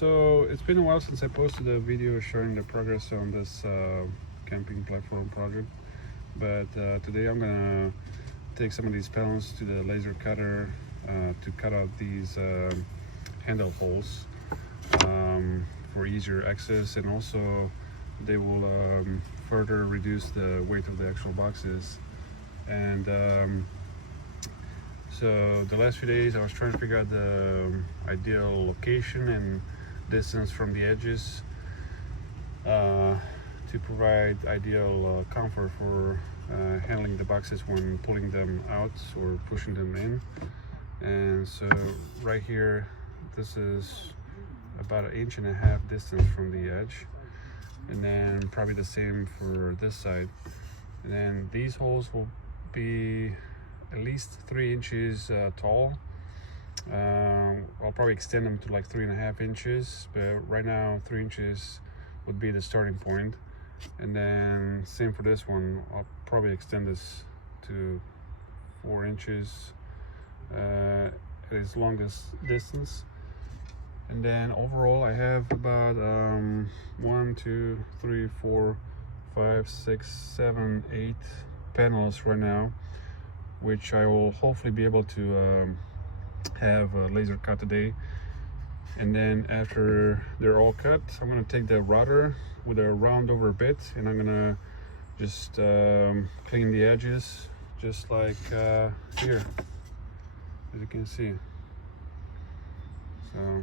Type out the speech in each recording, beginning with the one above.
So it's been a while since I posted a video showing the progress on this camping platform project, but today I'm gonna take some of these panels to the laser cutter to cut out these handle holes for easier access, and also they will further reduce the weight of the actual boxes. And so the last few days I was trying to figure out the ideal location and distance from the edges to provide ideal comfort for handling the boxes when pulling them out or pushing them in. And so right here, this is about 1.5 inches distance from the edge, and then probably the same for this side. And then these holes will be at least 3 inches tall. I'll probably extend them to like 3.5 inches, but right now 3 inches would be the starting point. And then same for this one, I'll probably extend this to 4 inches at its longest distance. And then overall I have about 1, 2, 3, 4, 5, 6, 7, 8 panels right now, which I will hopefully be able to have a laser cut today. And then after they're all cut, I'm gonna take the router with a round over bit, and I'm gonna just clean the edges, just like here, as you can see. So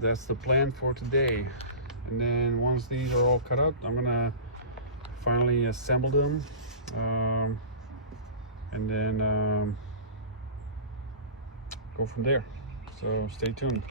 that's the plan for today. And then once these are all cut out, I'm gonna finally assemble them, and then go from there. So stay tuned.